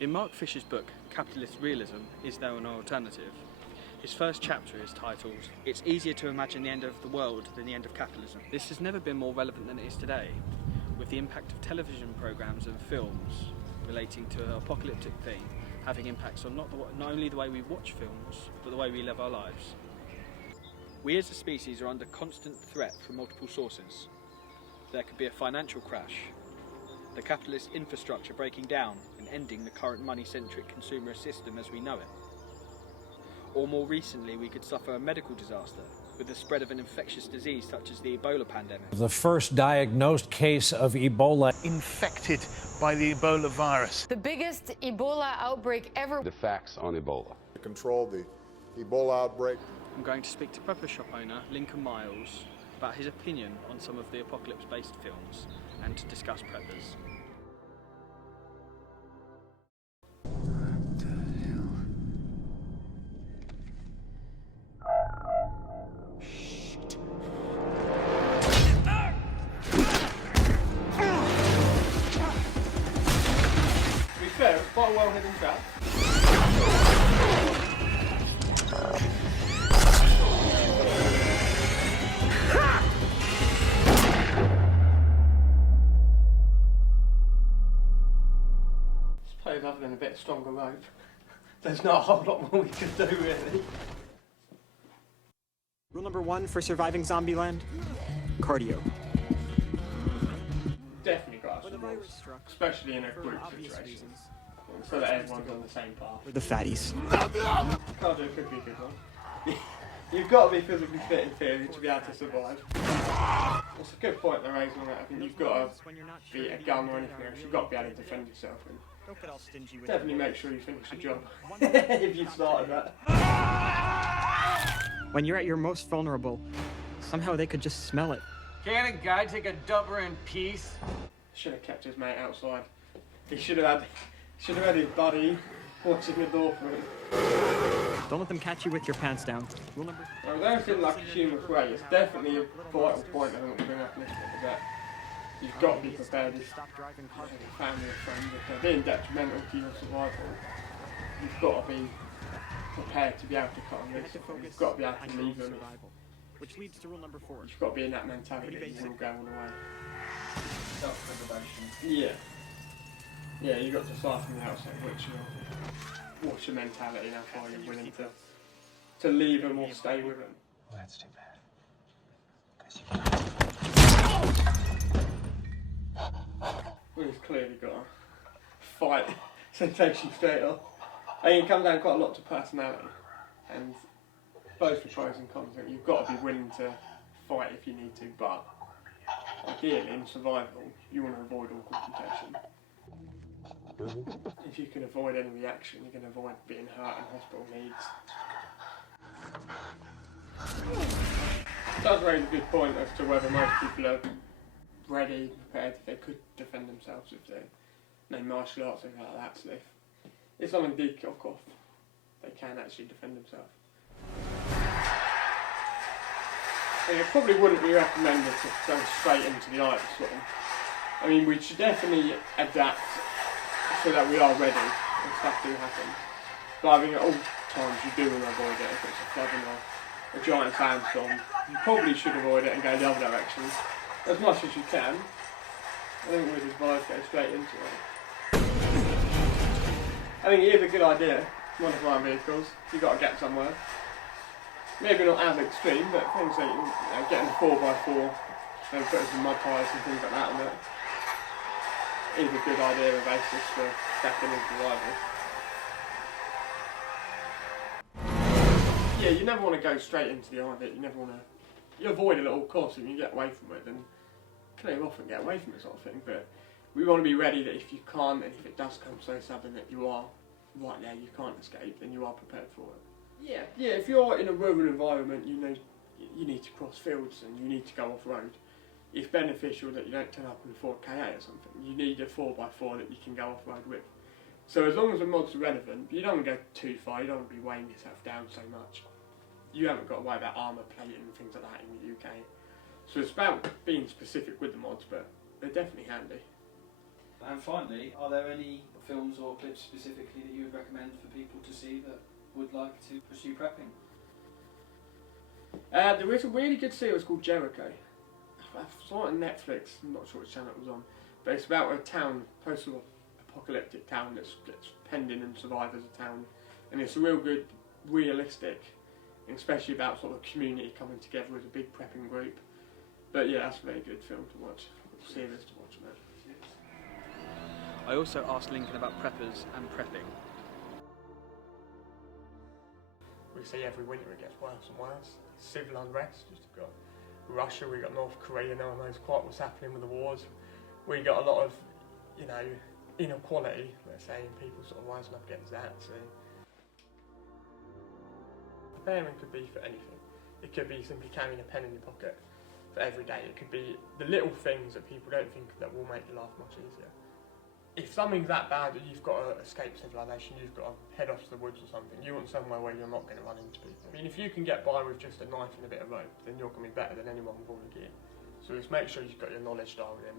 In Mark Fisher's book, Capitalist Realism, Is There an Alternative? His first chapter is titled, It's Easier to Imagine the End of the World Than the End of Capitalism. This has never been more relevant than it is today, with the impact of television programmes and films relating to an apocalyptic theme having impacts on not only the way we watch films, but the way we live our lives. We as a species are under constant threat from multiple sources. There could be a financial crash, the capitalist infrastructure breaking down and ending the current money-centric consumerist system as we know it. Or more recently, we could suffer a medical disaster with the spread of an infectious disease such as the Ebola pandemic. The first diagnosed case of Ebola. Infected by the Ebola virus. The biggest Ebola outbreak ever. The facts on Ebola. To control the Ebola outbreak. I'm going to speak to prepper shop owner Lincoln Miles about his opinion on some of the apocalypse-based films and to discuss preppers. Fair, it's quite a well-hidden trap. This plays other than a bit stronger rope. There's not a whole lot more we could do, really. Rule number 1 for surviving Zombieland: cardio. Definitely grasp the rules, especially in a group situation, so that everyone's on the same path. For the fatties. Cardio could be a good one. You've got to be physically fit in theory to be able to survive. That's a good point they're raising on that. I think you've got to be a gun or anything else. You've got to be able to defend yourself. And definitely make sure you finish the job if you started that. When you're at your most vulnerable, somehow they could just smell it. Can't a guy take a dumper in peace? Should have kept his mate outside. He should have had his buddy watching the door for him. Don't let them catch you with your pants down. Rule number... Now, with everything like a humorous way, it's definitely a vital point I want to bring up in this bit, that you've got to be prepared if family or friends, if they're being detrimental to your survival, you've got to be prepared to be able to cut them loose. You've got to be able to leave them. Which leads to rule number 4. You've got to be in that mentality that you will go all the way. Self-preservation. Yeah. Yeah, you've got to decide from the outset what's your mentality now, how you're willing to leave them or stay with them. Well, that's too bad. Well, he's clearly got a fight sensation straight off. I think it comes down quite a lot to personality, and both the pros and cons. You've got to be willing to fight if you need to, but ideally in survival, you want to avoid all confrontation. If you can avoid any reaction, you can avoid being hurt and hospital needs. It does raise a good point as to whether most people are ready, prepared, if they could defend themselves, if they know martial arts, things like that. So if someone did kick off, they can actually defend themselves. And it probably wouldn't be recommended to go straight into the eye of the storm. I mean, we should definitely adapt so that we are ready if stuff do happen. But I think at all times you do want to avoid it. If it's a flooding or a giant sandstorm, you probably should avoid it and go the other direction as much as you can. I think we'd advise go straight into it. I think it is a good idea, modifying vehicles, if you've got to get somewhere. Maybe not as extreme, but things like getting a 4x4, maybe putting some mud tyres and things like that on it, is a good idea, a basis for stepping into survival. Yeah, you never want to go straight into the eye of it. You never want to. You avoid it at all costs. If you get away from it, then clear off and get away from it, sort of thing. But we want to be ready that if you can't, and if it does come so sudden that you are right there, you can't escape, then you are prepared for it. Yeah. If you're in a rural environment, you know you need to cross fields and you need to go off road. It's beneficial that you don't turn up in a Ford Ka or something. You need a 4x4 that you can go off road with. So as long as the mods are relevant, you don't want to go too far. You don't want to be weighing yourself down so much. You haven't got to worry about armour plating and things like that in the UK. So it's about being specific with the mods, but they're definitely handy. And finally, are there any films or clips specifically that you would recommend for people to see that would like to pursue prepping? There is a really good series called Jericho. I saw it on Netflix, I'm not sure which channel it was on, but it's about a town, post-apocalyptic town that's penned in and survived as a town, and it's a real good, realistic, and especially about sort of community coming together as a big prepping group. But yeah, that's a very good film to watch, series to watch about. I also asked Lincoln about preppers and prepping. We see every winter it gets worse and worse. Civil unrest, you've got Russia, we've got North Korea, no one knows quite what's happening with the wars. We got a lot of, inequality, let's say, and people sort of rising up against that. So preparing could be for anything. It could be simply carrying a pen in your pocket for every day. It could be the little things that people don't think that will make your life much easier. If something's that bad that you've got to escape civilization, you've got to head off to the woods or something, you want somewhere where you're not going to run into people. I mean, if you can get by with just a knife and a bit of rope, then you're going to be better than anyone with all the gear. So just make sure you've got your knowledge dialed in.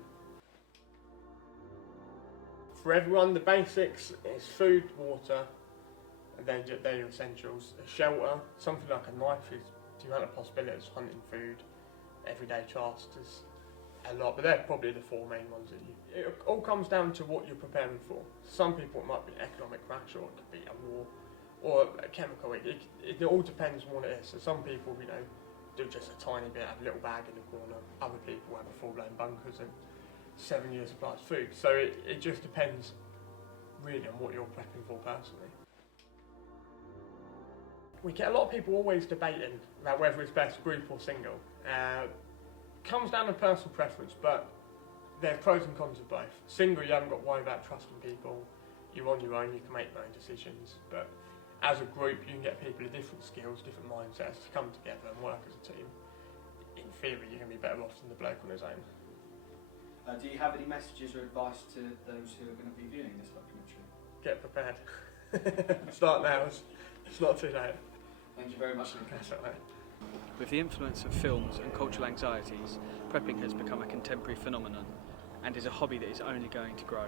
For everyone, the basics is food, water, and they're your essentials. A shelter, something like a knife is the amount of possibilities, hunting food, everyday tasks, is a lot, but they're probably the four main ones that it all comes down to what you're preparing for. Some people it might be an economic crash, or it could be a war, or a chemical. It all depends on what it is. So some people, do just a tiny bit, have a little bag in the corner. Other people have a full-blown bunkers and 7 years supply of food. So it just depends really on what you're prepping for personally. We get a lot of people always debating about whether it's best group or single. Comes down to personal preference, but there are pros and cons of both. Single, you haven't got to worry about trusting people. You're on your own, you can make your own decisions. But as a group, you can get people with different skills, different mindsets to come together and work as a team. In theory, you're going to be better off than the bloke on his own. Do you have any messages or advice to those who are going to be viewing this documentary? Get prepared. Start now. It's not too late. Thank you very much, Lincoln. That's all right. With the influence of films and cultural anxieties, prepping has become a contemporary phenomenon and is a hobby that is only going to grow.